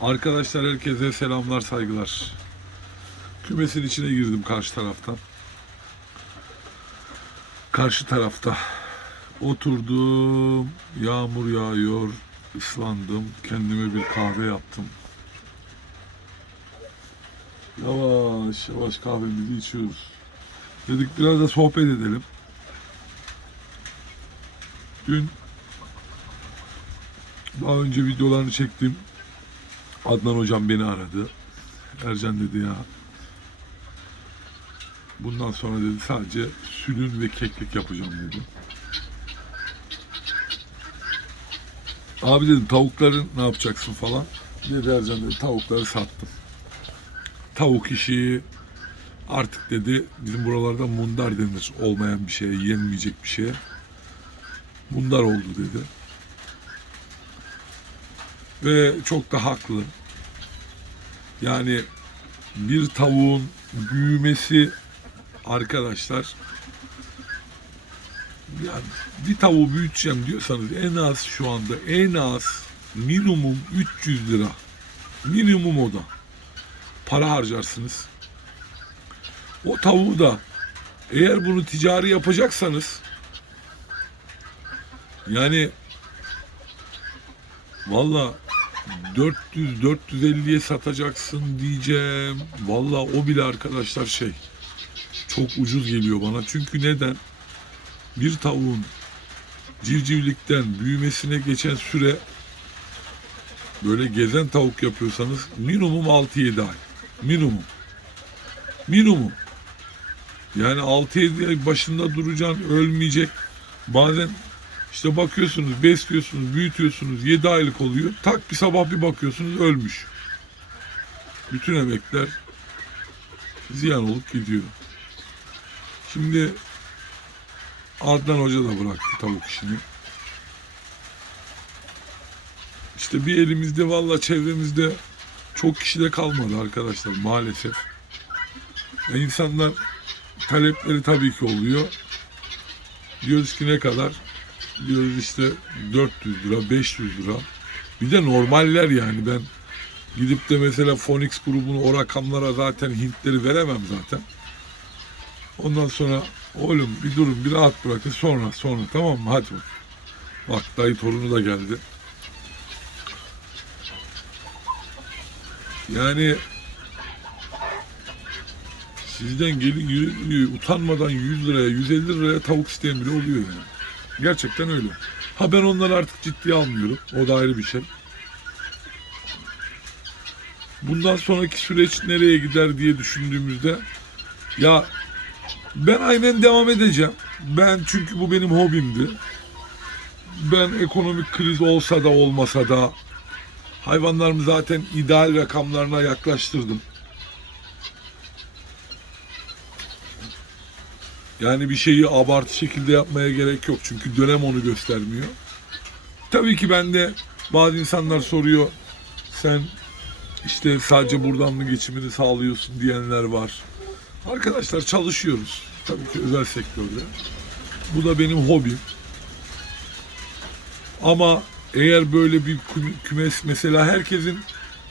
Arkadaşlar herkese selamlar saygılar. Kümesin içine girdim karşı taraftan. Karşı tarafta oturdum. Yağmur yağıyor. ıslandım. Kendime bir kahve yaptım. Yavaş yavaş kahvemizi içiyoruz. Dedik biraz da sohbet edelim. Dün daha önce videolarını çektim. Adnan hocam beni aradı. Ercan dedi ya. Bundan sonra dedi sadece sülün ve keklik yapacağım dedi. Abi dedim tavukların ne yapacaksın falan. Dedi Ercan dedi tavukları sattım. Tavuk işi artık dedi bizim buralarda mundar denir. Olmayan bir şeye, yenmeyecek bir şeye. Mundar oldu dedi. Ve çok da haklı. Yani bir tavuğun büyümesi arkadaşlar yani bir tavuğu büyüteceğim diyorsanız en az şu anda en az minimum 300 lira. Minimum o da. Para harcarsınız. O tavuğu da eğer bunu ticari yapacaksanız yani valla 400 450'ye satacaksın diyeceğim. Valla o bile arkadaşlar şey çok ucuz geliyor bana. Çünkü neden? Bir tavuğun civcivlikten büyümesine geçen süre böyle gezen tavuk yapıyorsanız minimum 6-7 ay. Minimum. Minimum. Yani 6-7 ay başında duracaksın, ölmeyecek. Bazen işte bakıyorsunuz, besliyorsunuz, büyütüyorsunuz, 7 aylık oluyor. Tak bir sabah bir bakıyorsunuz ölmüş. Bütün emekler ziyan olup gidiyor. Şimdi Adnan Hoca da bıraktı tavuk işini. İşte bir elimizde valla çevremizde çok kişi de kalmadı arkadaşlar maalesef. Ve insanlar talepleri tabii ki oluyor. Diyoruz ki ne kadar? Diyoruz işte 400 lira, 500 lira. Bir de normaller yani ben gidip de mesela Phoenix grubunu o rakamlara zaten Hintleri veremem zaten. Ondan sonra oğlum bir durun bir rahat bırakın sonra sonra tamam mı hadi bak. Bak dayı torunu da geldi. Yani sizden gelin utanmadan 100 liraya 150 liraya tavuk isteyen bile oluyor yani. Gerçekten öyle. Ha ben onları artık ciddiye almıyorum. O da ayrı bir şey. Bundan sonraki süreç nereye gider diye düşündüğümüzde ya ben aynen devam edeceğim. Ben çünkü bu benim hobimdi. Ben ekonomik kriz olsa da olmasa da hayvanlarımı zaten ideal rakamlarına yaklaştırdım. Yani bir şeyi abartı şekilde yapmaya gerek yok. Çünkü dönem onu göstermiyor. Tabii ki ben de bazı insanlar soruyor. Sen işte sadece buradan mı geçimini sağlıyorsun diyenler var. Arkadaşlar çalışıyoruz. Tabii ki özel sektörde. Bu da benim hobim. Ama eğer böyle bir kü- kümes mesela herkesin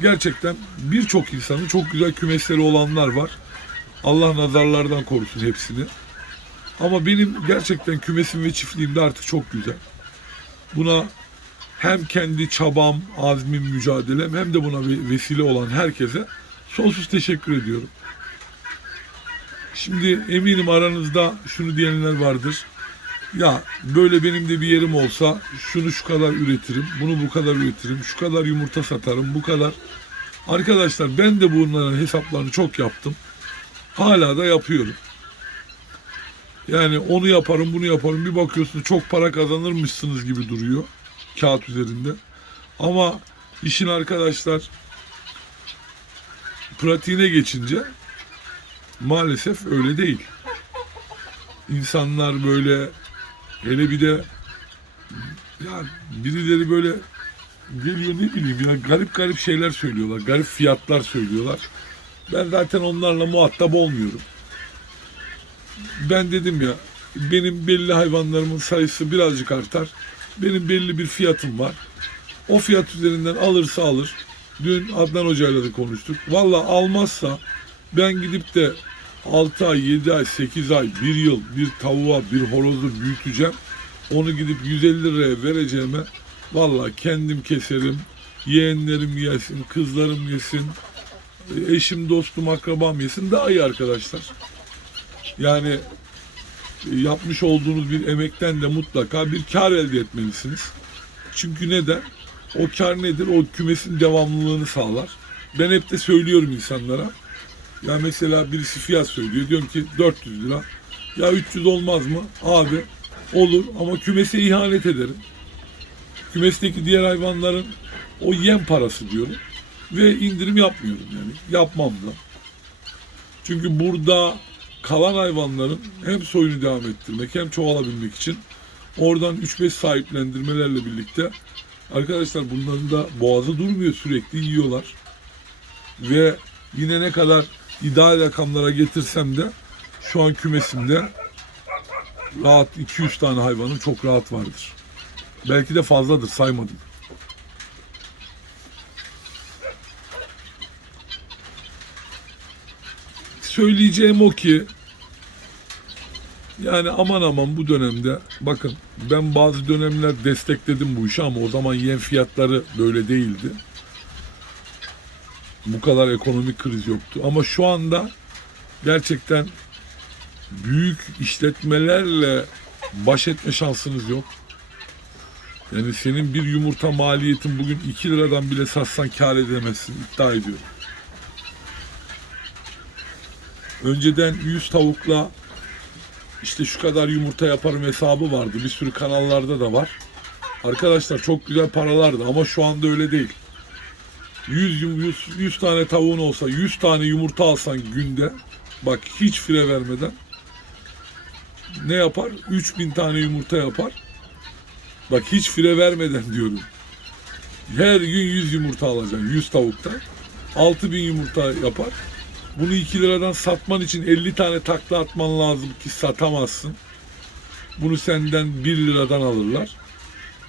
gerçekten birçok insanın çok güzel kümesleri olanlar var. Allah nazarlardan korusun hepsini. Ama benim gerçekten kümesim ve çiftliğim de artık çok güzel. Buna hem kendi çabam, azmim, mücadelem hem de buna ve- vesile olan herkese sonsuz teşekkür ediyorum. Şimdi eminim aranızda şunu diyenler vardır. Ya böyle benim de bir yerim olsa şunu şu kadar üretirim, bunu bu kadar üretirim, şu kadar yumurta satarım, bu kadar. Arkadaşlar ben de bunların hesaplarını çok yaptım. Hala da yapıyorum. Yani onu yaparım, bunu yaparım. Bir bakıyorsunuz çok para kazanırmışsınız gibi duruyor kağıt üzerinde. Ama işin arkadaşlar pratiğine geçince maalesef öyle değil. İnsanlar böyle hele bir de ya birileri böyle geliyor ne bileyim ya garip garip şeyler söylüyorlar. Garip fiyatlar söylüyorlar. Ben zaten onlarla muhatap olmuyorum. Ben dedim ya benim belli hayvanlarımın sayısı birazcık artar. Benim belli bir fiyatım var. O fiyat üzerinden alırsa alır. Dün Adnan Hoca'yla da konuştuk. Valla almazsa ben gidip de 6 ay, 7 ay, 8 ay, 1 yıl bir tavuğa, bir horozu büyüteceğim. Onu gidip 150 liraya vereceğime valla kendim keserim. Yeğenlerim yesin, kızlarım yesin, eşim, dostum, akrabam yesin daha iyi arkadaşlar. Yani e, yapmış olduğunuz bir emekten de mutlaka bir kar elde etmelisiniz. Çünkü neden? O kar nedir? O kümesin devamlılığını sağlar. Ben hep de söylüyorum insanlara. Ya mesela birisi fiyat söylüyor. Diyorum ki 400 lira. Ya 300 olmaz mı? Abi olur ama kümese ihanet ederim. Kümesteki diğer hayvanların o yem parası diyorum. Ve indirim yapmıyorum yani. Yapmam da. Çünkü burada kalan hayvanların hem soyunu devam ettirmek hem çoğalabilmek için oradan 3-5 sahiplendirmelerle birlikte arkadaşlar bunların da boğazı durmuyor sürekli yiyorlar. Ve yine ne kadar ideal rakamlara getirsem de şu an kümesimde rahat 200 tane hayvanım çok rahat vardır. Belki de fazladır saymadım. Söyleyeceğim o ki yani aman aman bu dönemde bakın ben bazı dönemler destekledim bu işi ama o zaman yem fiyatları böyle değildi. Bu kadar ekonomik kriz yoktu. Ama şu anda gerçekten büyük işletmelerle baş etme şansınız yok. Yani senin bir yumurta maliyetin bugün 2 liradan bile satsan kar edemezsin iddia ediyorum. Önceden 100 tavukla işte şu kadar yumurta yaparım hesabı vardı. Bir sürü kanallarda da var. Arkadaşlar çok güzel paralardı ama şu anda öyle değil. 100, yum- 100, 100 tane tavuğun olsa 100 tane yumurta alsan günde bak hiç fire vermeden ne yapar? 3000 tane yumurta yapar. Bak hiç fire vermeden diyorum. Her gün 100 yumurta alacaksın 100 tavuktan. 6000 yumurta yapar. Bunu 2 liradan satman için 50 tane takla atman lazım ki satamazsın. Bunu senden 1 liradan alırlar.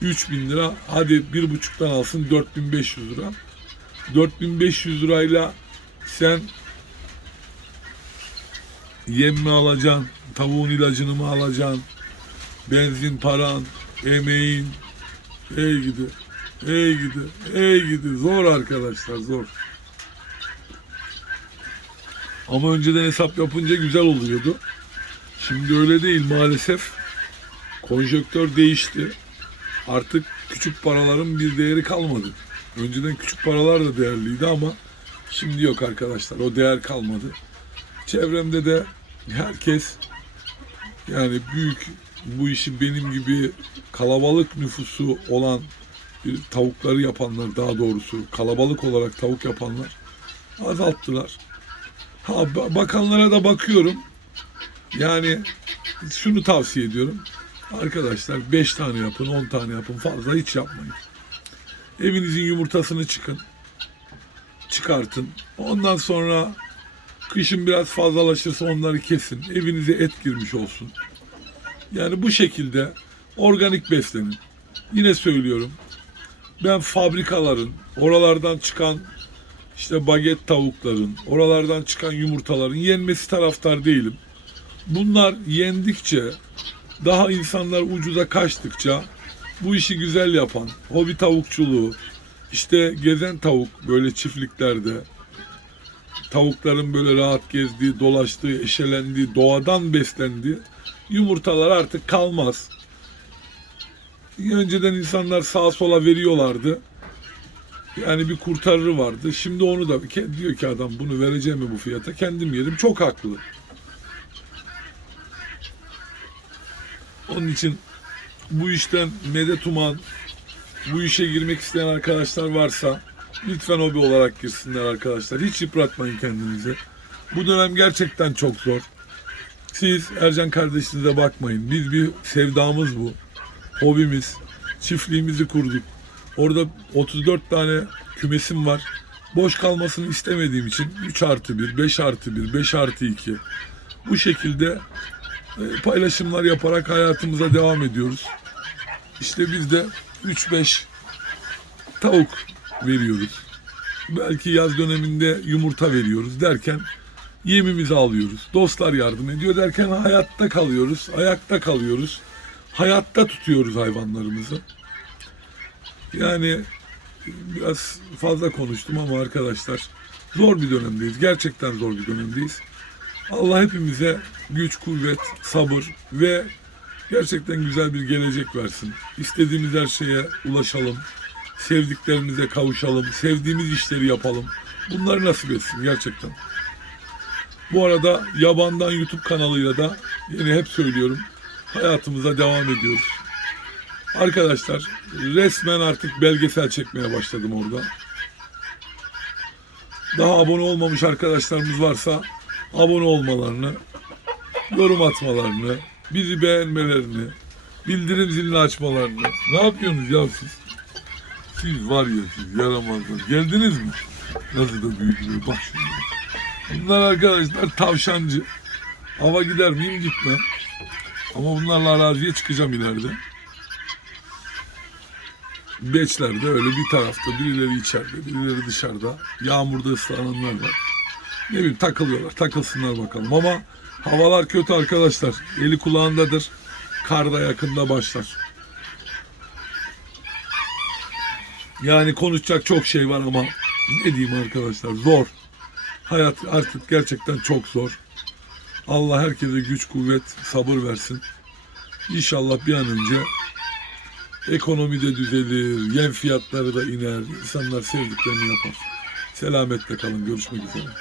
3000 lira hadi 1,5'tan alsın 4500 lira. 4500 lirayla sen yem mi alacaksın, tavuğun ilacını mı alacaksın, benzin paran, emeğin, ey gidi, ey gidi, ey gidi. Zor arkadaşlar zor. Ama önceden hesap yapınca güzel oluyordu. Şimdi öyle değil maalesef. Konjöktör değişti. Artık küçük paraların bir değeri kalmadı. Önceden küçük paralar da değerliydi ama şimdi yok arkadaşlar. O değer kalmadı. Çevremde de herkes yani büyük bu işi benim gibi kalabalık nüfusu olan tavukları yapanlar daha doğrusu kalabalık olarak tavuk yapanlar azalttılar. Ha ba- bakanlara da bakıyorum. Yani şunu tavsiye ediyorum. Arkadaşlar 5 tane yapın, 10 tane yapın. Fazla hiç yapmayın. Evinizin yumurtasını çıkın. Çıkartın. Ondan sonra kışın biraz fazlalaşırsa onları kesin. Evinize et girmiş olsun. Yani bu şekilde organik beslenin. Yine söylüyorum. Ben fabrikaların, oralardan çıkan işte baget tavukların, oralardan çıkan yumurtaların yenmesi taraftar değilim. Bunlar yendikçe, daha insanlar ucuza kaçtıkça bu işi güzel yapan, hobi tavukçuluğu, işte gezen tavuk böyle çiftliklerde, tavukların böyle rahat gezdiği, dolaştığı, eşelendiği, doğadan beslendiği yumurtalar artık kalmaz. Önceden insanlar sağa sola veriyorlardı. Yani bir kurtarırı vardı. Şimdi onu da diyor ki adam bunu vereceğim mi bu fiyata? Kendim yerim. Çok haklı. Onun için bu işten medet uman, bu işe girmek isteyen arkadaşlar varsa lütfen hobi olarak girsinler arkadaşlar. Hiç yıpratmayın kendinizi. Bu dönem gerçekten çok zor. Siz Ercan kardeşinize bakmayın. Biz bir sevdamız bu. Hobimiz. Çiftliğimizi kurduk. Orada 34 tane kümesim var. Boş kalmasını istemediğim için 3 artı 1, 5 artı 1, 5 artı 2 bu şekilde e, paylaşımlar yaparak hayatımıza devam ediyoruz. İşte biz de 3-5 tavuk veriyoruz. belki yaz döneminde yumurta veriyoruz derken yemimizi alıyoruz. Dostlar yardım ediyor derken hayatta kalıyoruz, ayakta kalıyoruz. Hayatta tutuyoruz hayvanlarımızı. Yani biraz fazla konuştum ama arkadaşlar zor bir dönemdeyiz. Gerçekten zor bir dönemdeyiz. Allah hepimize güç, kuvvet, sabır ve gerçekten güzel bir gelecek versin. İstediğimiz her şeye ulaşalım. Sevdiklerimize kavuşalım. Sevdiğimiz işleri yapalım. Bunları nasip etsin gerçekten. Bu arada Yabandan YouTube kanalıyla da yine hep söylüyorum hayatımıza devam ediyoruz. Arkadaşlar resmen artık belgesel çekmeye başladım orada. Daha abone olmamış arkadaşlarımız varsa abone olmalarını, yorum atmalarını, bizi beğenmelerini, bildirim zilini açmalarını. Ne yapıyorsunuz ya siz? Siz var ya siz yaramazlar. Geldiniz mi? Nasıl da büyüdüler bak şimdi. Bunlar arkadaşlar tavşancı. Hava gider miyim gitmem. Ama bunlarla araziye çıkacağım ileride. Beçlerde öyle bir tarafta birileri içeride birileri dışarıda. Yağmurda ıslananlar var. Ne bileyim takılıyorlar takılsınlar bakalım ama havalar kötü arkadaşlar. Eli kulağındadır. Kar da yakında başlar. Yani konuşacak çok şey var ama ne diyeyim arkadaşlar zor. Hayat artık gerçekten çok zor. Allah herkese güç, kuvvet, sabır versin. İnşallah bir an önce ekonomi de düzelir, yem fiyatları da iner, insanlar sevdiklerini yapar. Selametle kalın, görüşmek üzere.